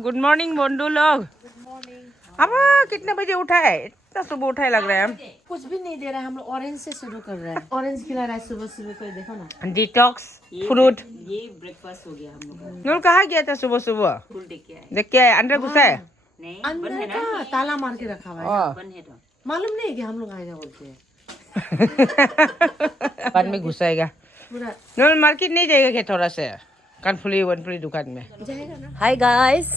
Good morning Bandu लोग। अब कितने बजे उठा है? इतना सुबह उठा है लग रहा है। कुछ भी नहीं दे रहा है, हम लोग ऑरेंज से शुरू कर रहे हैं। ऑरेंज खिला रहा है सुबह सुबह, कोई देखो ना। Detox fruit. ये ब्रेकफास्ट हो गया हम लोग का। नूर कहाँ गया था सुबह सुबह? फुल देख के आए। देख के आए? अंदर घुसा है? नहीं, अंदर का ताला मार के रखा हुआ है। बंद है तो मालूम नहीं कि हम लोग आएगा बोलते हैं। बाद में घुसाएगा पूरा। नूर मार्केट नहीं जाएगा क्या थोड़ा सा? कानफुली वनफुली दुकान में जाएगा ना। Hi guys,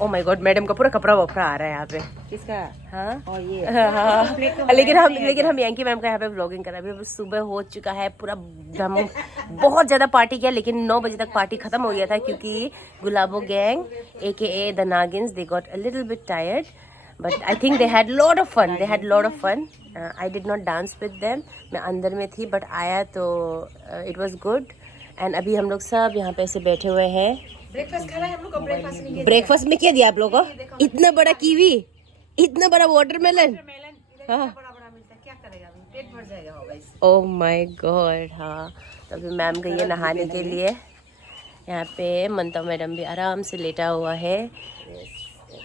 oh my God, madam का पूरा कपड़ा वपड़ा आ रहा है यहाँ पे। किसका? हाँ और ये हाँ। लेकिन हम यंकी मैम का यहाँ पे व्लॉगिंग कर रहे हैं। अभी सुबह हो चुका है, पूरा दम बहुत ज़्यादा पार्टी किया, लेकिन 9 बजे तक पार्टी खत्म हो गया था क्योंकि गुलाबो गैंग AKA द नागिन्स, they got a little bit tired but I think they had lot of fun. I did not dance with them, मैं अंदर में थी, बट आया तो इट वॉज गुड। एंड अभी हम लोग सब यहाँ पे ऐसे बैठे हुए हैं। ब्रेकफास्ट खा रहे हैं हम लोग। ब्रेकफास्ट नहीं ब्रेकफास्ट में क्या दिया आप लोगों को? इतना बड़ा कीवी, इतना बड़ा वाटरमेलन। हाँ, बड़ा मिलता है, क्या करेगा? अभी पेट भर जाएगा होगा इससे। Oh my God. हाँ, तो अभी मैम गई है नहाने के लिए। यहाँ पे ममता मैडम भी आराम से लेटा हुआ है।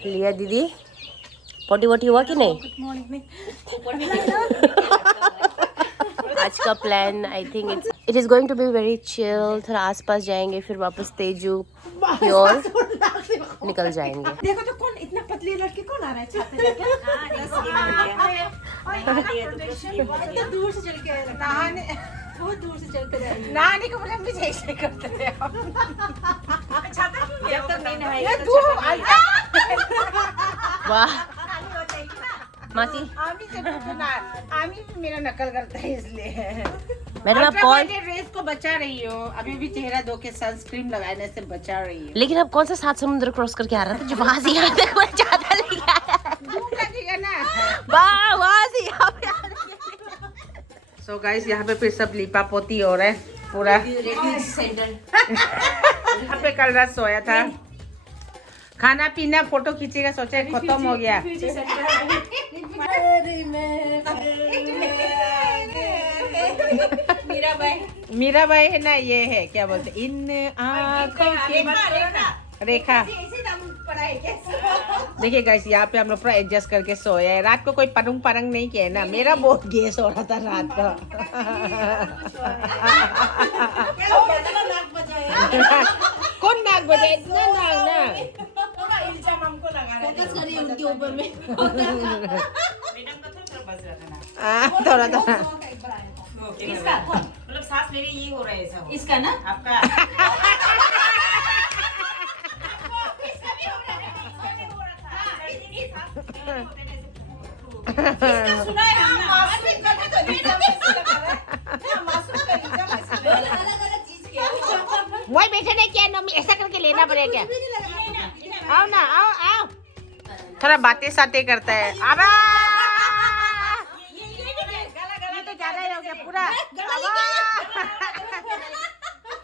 लिया दीदी, पोटी वोटी हुआ कि नहीं? आज का plan I think it is going to be very chill. थोड़ा आसपास जाएंगे, फिर वापस तेजू की ओर निकल जाएंगे। देखो तो कौन इतना पतली लड़की कौन आ रहा है छाते लेके? इतना दूर से चल के नहाने, बहुत दूर से चल के नहाने को बोले हम भी ऐसे करते हैं। छाता क्यों? जब तक नहीं नहाएगा तो वाह मासी, आमी भी मेरा नकल करता है इसलिए। मैडम आप कौन, रेस को बचा रही हो, अभी भी चेहरा धो के सनस्क्रीन लगाने से बचा रही है। लेकिन अब कौन सा 7 समुद्र क्रॉस करके आ रहा था जो वहां से यहाँ तक मैं ज्यादा लेके आया? धूप लगेगा ना। वाह, वहां से यहाँ पे। सो गाइस यहाँ पे फिर सब लिपा पोती हो रहा है पूरा। यहाँ पे कल रात सोया था, खाना पीना फोटो खींचेगा, सोचा खत्म हो गया। मीरा भाई है ना, ये है क्या बोलते इन आँखों की रेखा। देखिए गाइस यहाँ पे हम लोग पूरा एडजस्ट करके सोए हैं। रात को कोई पनंग पनंग नहीं किया है ना, मेरा बहुत गैस हो रहा था रात को। कौन नाक बजाए? इतना नाक ना उनके ऊपर में थोड़ा थोड़ा इसका मतलब सांस ले रही, ये हो रहा है ऐसा। इसका ना आपका सुना है वही बैठे नहीं क्या ना, ऐसा करके लेना पड़ेगा क्या? आओ ना, आओ आओ, थोड़ा बातें सातें करता है। अब ये तो ज्यादा ही हो गया पूरा।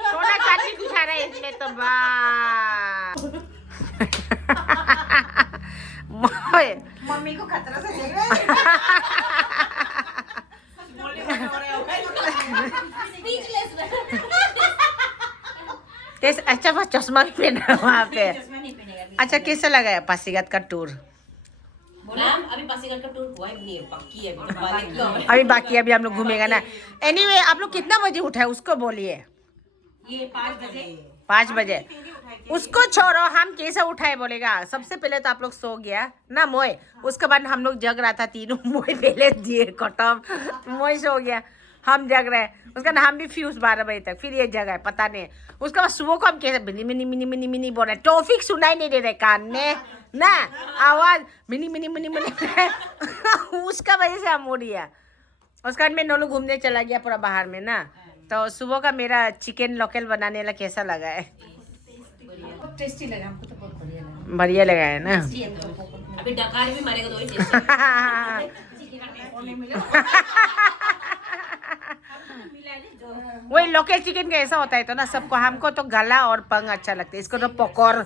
सोना चांदी दिखा रहा है इसमें तो। मम्मी को खतरा से देख रहे। अच्छा बस चश्मा भी पहना वहाँ पे। अच्छा कैसा लगा है पासीघाट का टूर? अभी पासीघाट का टूर हुआ नहीं है, बाकी है अभी बाकी, अभी हम लोग घूमेगा ना। एनीवे आप लोग कितना बजे उठे उसको बोलिए। ये 5 बजे 5 बजे उसको छोड़ो, हम कैसे उठाए बोलेगा। सबसे पहले तो आप लोग सो गया ना मोए, उसके बाद हम लोग जग रहा था तीनों। मोए पहले दिए खत्म, मोए सो गया, हम जग रहे। उसका ना हम भी फ्यूज 12 बजे तक, फिर ये जगह पता नहीं। उसके बाद सुबह को हम कैसे mini mini mini mini mini बोल रहे, टॉपिक सुनाई नहीं दे रहे कान में ना, आवाज मिनी मिनी मिनी मिनी। उसका वजह से हम उड़ गया। उसके बाद में नोनू घूमने चला गया पूरा बाहर में ना। तो सुबह का मेरा चिकन लोकल बनाने वाला कैसा लगा है? टेस्टी लगा हमको तो, बहुत बढ़िया लगा। बढ़िया लगा है ना। अभी डकार भी मारेगा तो वही लोकल चिकन का ऐसा होता है तो ना सबको, हमको तो गला और पंग अच्छा लगता है, इसको तो पकौर।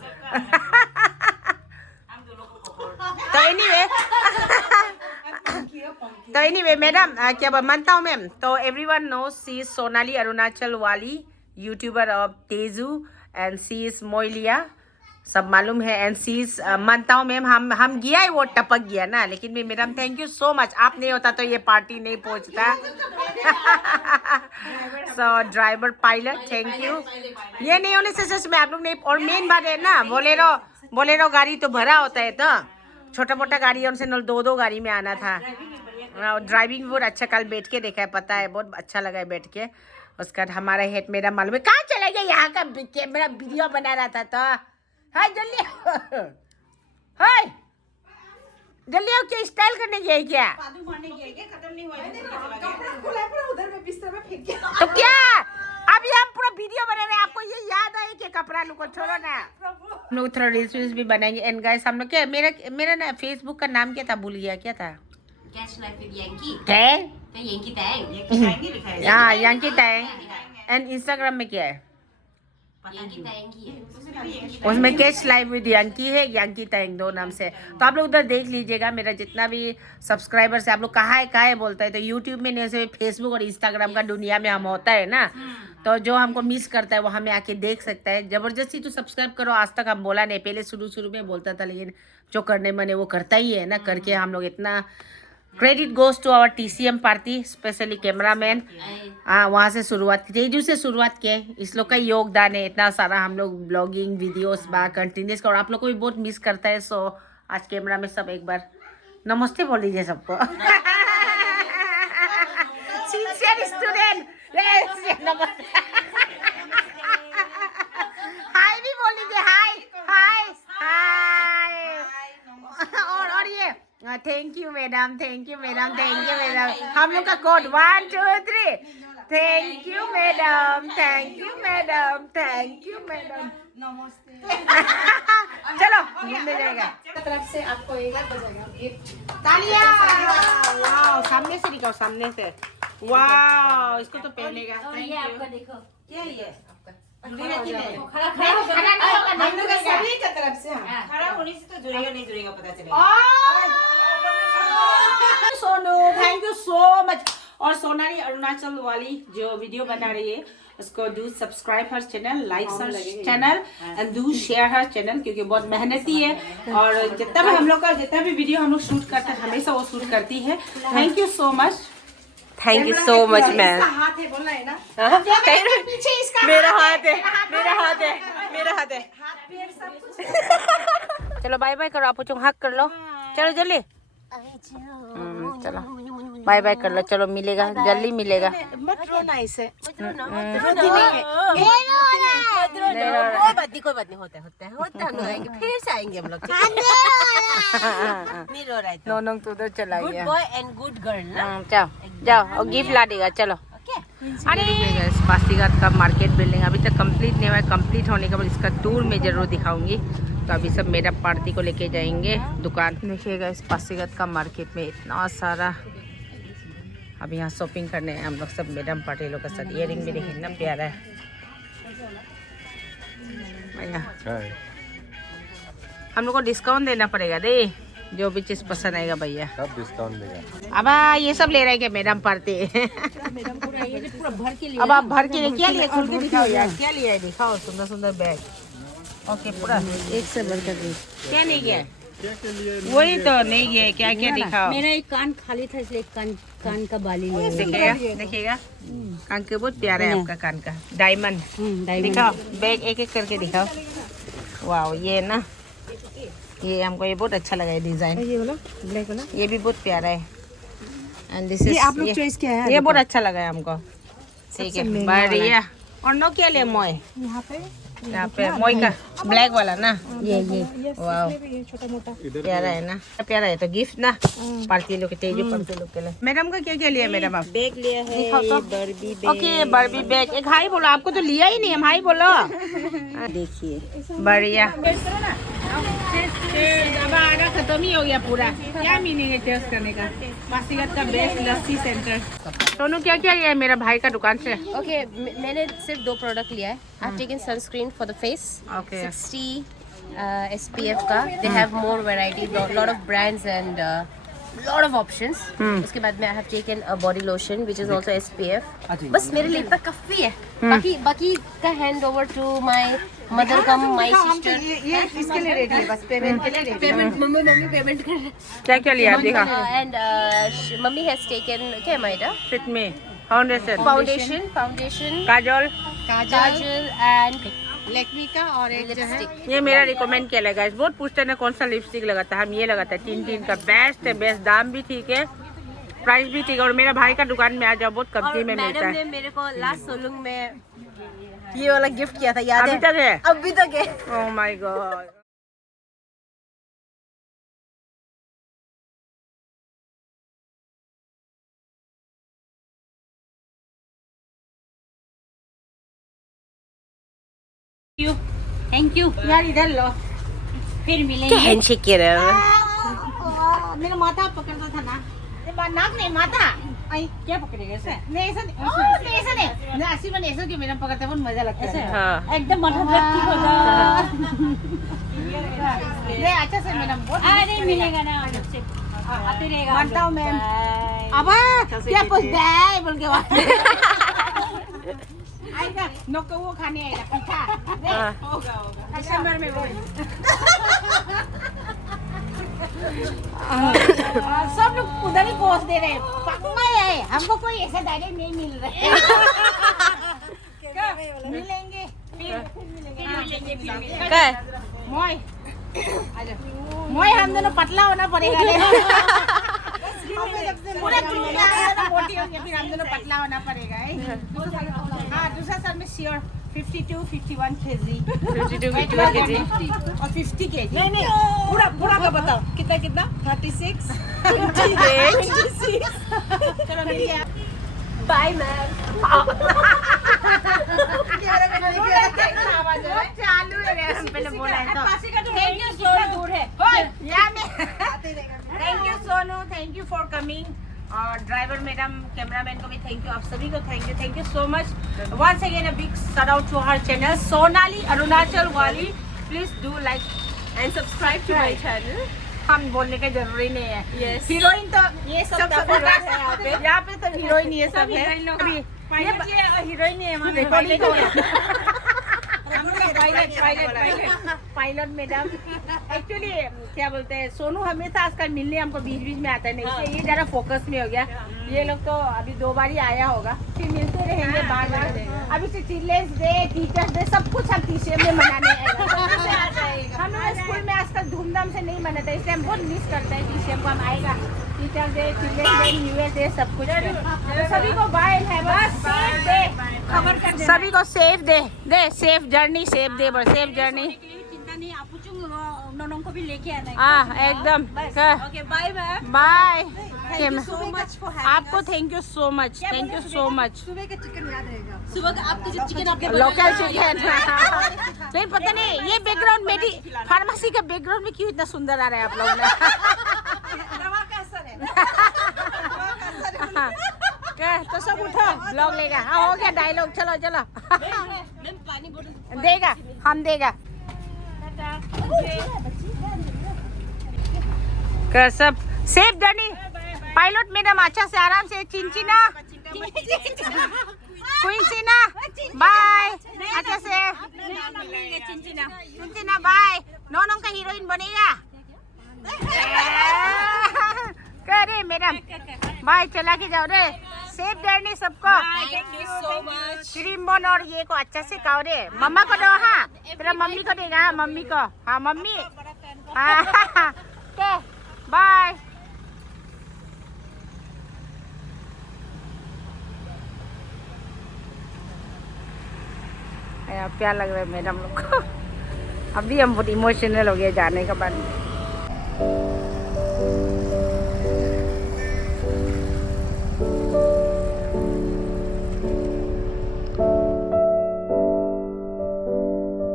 तो एनीवे मैडम क्या मानता हूँ मैम, तो everyone knows she is Sonali Arunachal वाली YouTuber of Teju and she is Moilia सब मालूम है। एंड सीज मानता हूँ मैम, हम गया है वो टपक गया ना, लेकिन भी madam thank you so much, आप नहीं होता तो ये पार्टी नहीं पहुँचता। सो ड्राइवर पायलट थैंक यू। ये नहीं होने से सच में आप लोग नहीं, और मेन बात है ना, बोलेरो गाड़ी तो भरा होता है, तो छोटा मोटा गाड़ी है, उनसे 2 गाड़ी में आना था। ड्राइविंग भी बहुत अच्छा, कल बैठ के देखा है, पता है बहुत अच्छा लगा है बैठ के। उसका हमारा हेड मेरा मालूम है कहाँ चला गया, यहाँ का कैमरा वीडियो बना रहा था। तो हाय जल्दी हाय जल्दी आओ, क्या स्टाइल करने गया है क्या? खत्म नहीं हुआ है। उधर में बिस्तर में फेंक दिया। तो क्या अभी हम पूरा वीडियो बना रहे हैं, आपको ये याद आए कि कपड़ा लोग को छोड़ो ना, हम लोग थोड़ा रील्स भी बनाएंगे। एंड गाइस हम लोग क्या, मेरा ना फेसबुक का नाम क्या था, भूल गया, क्या था? Catch life with Yankee. क्या? तो यंकी टैंग। हाँ यंकी टैंग। एंड इंस्टाग्राम में क्या है? यंकी टैंग ही है। उसमें कैच लाइव विद यंकी है, यंकी टैंग 2 नाम से। तो आप लोग उधर देख लीजिएगा, मेरा जितना भी सब्सक्राइबर्स है, आप लोग कहाँ है बोलता है, तो यूट्यूब में नहीं, सिर्फ फेसबुक और इंस्टाग्राम का दुनिया में हम होता है ना, तो जो हमको मिस करता है वो हमें आके देख सकता है। जबरदस्ती तो सब्सक्राइब करो, आज तक हम बोला नहीं, पहले शुरू में बोलता था, लेकिन जो करने मने वो करता ही है ना, करके हम लोग इतना। Credit goes to our TCM party, specially cameraman. वहाँ से शुरुआत की, तेजू से शुरुआत किए, इस लोग का योगदान है इतना सारा। हम लोग ब्लॉगिंग वीडियोस कंटिन्यूस, और आप लोग को भी बहुत मिस करता है। सो आज कैमरा में सब एक बार नमस्ते बोल दीजिए सबको। सिंसियर स्टूडेंट नमस्ते, हाय भी बोल दीजिए, हाय हाय हाय। और ये thank you madam, thank you madam, thank you madam. हम लोग का code 1 2 3, thank you madam, thank you madam, thank you madam. नमस्ते। चलो घूमने जाएगा। तरफ से आपको एक बजाएगा गिफ्ट। तालियां। वाह, सामने से दिखाओ, सामने से। वाह, इसको तो पहनेगा। ये आपका देखो। क्या ये? खड़ा हम लोग सभी की तरफ से। खड़ा होने से तो जुड़ेगा नहीं जुड़ेगा पता चलेगा। Sonu thank you so much. और सोनाली अरुणाचल वाली जो वीडियो बना रही है, उसको do subscribe her channel, like her channel and do share her channel, क्योंकि बहुत मेहनती है। और जितना भी हम लोग का जितना भी वीडियो हम लोग शूट करते हैं, हमेशा वो शूट करती है। Thank you so much. Thank you so much ma'am. हाथ है बोलना है ना, पीछे इसका मेरा हाथ है, मेरा हाथ है, मेरा हाथ है। हाथ पैर सब कुछ। चलो बाय बाय करो, आप हक कर लो, चलो जल्दी। चलो बाय बाय कर लो, चलो मिलेगा जल्दी मिलेगा। मत रोना इसे। कोई बात नहीं, होता है आएंगे, फिर से आएंगे हम लोग। नहीं रो रहा है तो। नोनों तो उधर चला गुड गया। बॉय एंड गुड गर्ल ना। जाओ जाओ, और गिफ्ट ला देगा, चलो। अरे पासीघाट का मार्केट बिल्डिंग अभी तक कंप्लीट नहीं हुआ है। कंप्लीट होने के बाद इसका टूर में जरूर दिखाऊंगी। तो अभी सब मेरा पार्टी को लेके जाएंगे दुकान। देखिएगा इस पासीघाट का मार्केट में इतना सारा, अब यहाँ शॉपिंग करने हैं हम लोग सब मैडम पार्टी लोग के साथ। इयरिंग भी देखिए कितना प्यारा है भैया। हम लोग को डिस्काउंट देना पड़ेगा दे, जो भी चीज पसंद आएगा भैया। सब डिस्काउंट देगा। अब ये सब ले रहे हैं क्या मैडम पार्टी? पूरा भर के लिए। अब आप भर के लिए क्या लिए, खोल के दिखाओ यार, क्या लिया है दिखाओ। सुंदर सुंदर बैग। ओके पूरा एक से भरकर दी। क्या नहीं गया? वही तो नहीं गया, क्या क्या दिखाओ। मेरा एक कान खाली था, इसलिए कान का बाली ले देखिएगा देखिएगा, कान के बहुत प्यारा है आपका कान का डायमंड। दिखाओ बैग एक एक करके दिखाओ। वाह ये ना, ये हमको ये बहुत अच्छा लगा है डिजाइन। ये वाला ब्लैक वाला, ये भी बहुत प्यारा है। एंड दिस इज, ये आप लोग चॉइस क्या है? ये बहुत अच्छा लगा है हमको। ठीक है बढ़िया। और नो क्या ले मोय, यहाँ पे मोई का ब्लैक वाला ना, ये वाह छोटा मोटा प्यारा है ना, प्यारा है। तो गिफ्ट ना पार्टी लोग के, तेजू पार्टी लोग के लिए। मैडम का क्या क्या लिया मैडम? आप बैग लिया है, Barbie bag. Okay Barbie bag. एक हाई बोलो, आपको तो लिया ही नहीं, हम हाई बोलो। देखिए बढ़िया। अब आधा खत्म ही हो गया पूरा, क्या मीनिंग है टेस्ट करने का? पासीघाट का बेस्ट लस्सी सेंटर। सोनू क्या क्या लिया है मेरा भाई का दुकान से? ओके मैंने सिर्फ 2 प्रोडक्ट लिया है। I have taken sunscreen for the face, Okay. 60 SPF का। They have more variety, lot of brands and lot of options. उसके बाद में I have taken a body lotion which is also SPF। बस मेरे लिए इतना काफी है। बाकी का hand over to my mother cum my sister ये इसके लिए रेडी है, बस पेमेंट के लिए रेडी है। पेमेंट मम्मी पेमेंट कर क्या क्या लिया आप दिखा एंड मम्मी हैज टेकन क्या माइडा फिट में foundation foundation Kajal Kajal and Lakme का और एक जो है ये मेरा रिकमेंड किया लगा। बहुत पूछते हैं कौन सा लिपस्टिक लगाता है, हम ये लगाते हैं टिन का। बेस्ट है, बेस्ट, दाम भी ठीक है, प्राइस भी ठीक है। और मेरा भाई का दुकान में आ जाओ, बहुत कमती में मिलता मैडम है। ने मेरे को लास्ट सोलुंग में ये वाला गिफ्ट किया था, याद अभी है? तक है? अभी तक है। Oh my God. Thank you यार इधर लो। फिर मिलेंगे। हैंडशेक किया रहा मेरा माथा पकड़ता था ना, नाक नहीं माथा। आई क्या पकड़ेगा ऐसे? नहीं ऐसा नहीं, नहीं ऐसा नहीं, नहीं ऐसी बने ऐसा क्यों मेरा पकड़ते बहुत मजा लगता है। हाँ एकदम माथा ठीक हो जाए। नहीं अच्छा से मैडम बहुत अरे मिलेगा ना आपसे, आते रहेगा। मानता हूँ मैम। अब क्या पूछता है बोल के आएगा नौको वो खाने आएगा पीठा। होगा दिसंबर में वो सब लोग उधर ही पोस्ट दे रहे हैं, पक्का है हमको कोई ऐसा डायरेक्ट नहीं मिल रहा है। मिलेंगे फिर मिलेंगे। मोय मोय हम दोनों पतला होना पड़ेगा। पूरा ग्रुप में आया ना मोटी होंगे, फिर हम दोनों पतला होना पड़ेगा। हाँ दूसरा साल में श्योर 52-51 केजी 52-51 केजी और 50 केजी। नहीं पूरा का बताओ कितना 36 चलो मिल गया। Bye ma'am. चालू है हम पहले बोला है तो। Thank you Sonu. Thank you Sonu, thank you for coming. और ड्राइवर मैडम, कैमरामैन को भी थैंक यू, आप सभी को thank you so much. Once again a big shout out to her channel Sonali Arunachal वाली। Please do like and subscribe to my channel. हम बोलने का जरूरी नहीं है। Yes. हीरोइन तो ये सब हीरोइन है यहाँ पे तो हीरोइन ये सब है। हीरोइन है रिकॉर्डिंग पायलट मैडम। एक्चुअली क्या बोलते हैं, सोनू हमेशा आजकल मिलने हमको बीच में आता है, नहीं इसलिए ये जरा फोकस में हो गया। ये लोग तो अभी 2 बार ही आया होगा, फिर मिलते रहेंगे बार बार। अभी से चिल्ड्रंस डे, टीचर्स डे सब कुछ हम TCM में मनाने आएगा। हम लोग स्कूल में आजकल धूमधाम से नहीं मनाते, इसलिए हम बहुत मिस करते हैं TCM को। हम आएगा teachers day, children's day, new year day, सब कुछ। तो सभी को bye and have a safe day. खबर कर सभी को safe day safe journey, safe day safe journey. चिंता नहीं, आप नोनों को भी लेके आना है। हाँ एकदम। Okay bye ma'am. Bye. So much for आपको thank you so much, thank you so much. सुबह का चिकन याद रहेगा। सुबह का आपका जो चिकन आपने लोकल चिकन। नहीं पता नहीं ये बैकग्राउंड मेरी फार्मेसी का बैकग्राउंड में क्यों इतना सुंदर आ रहा है आप लोगों ने। दवा का असर है। क्या तो सब उठो, ब्लॉग लेगा। हाँ हो गया डायलॉग, चलो चलो। मैम पानी बोतल देगा, हम देगा। सब सेफ जर्नी। पायलट मैडम अच्छा से आराम से चिंचिना क्वींसिना बाय। अच्छा से चिंचिना बाय। नौनों का हीरोइन बनेगा। करे मैडम बाय, चला के जाओ रे। सेफ जर्नी सबको। Thank you so much. क्रीमबोन और ये को अच्छा से खाओ रे। मम्मा को दो। हाँ तेरा मम्मी को देगा। हाँ मम्मी को। हाँ मम्मी। हाँ ओके बाय। प्यार लग रहा है मैडम लोग को। अभी हम बहुत इमोशनल हो गए जाने के बाद।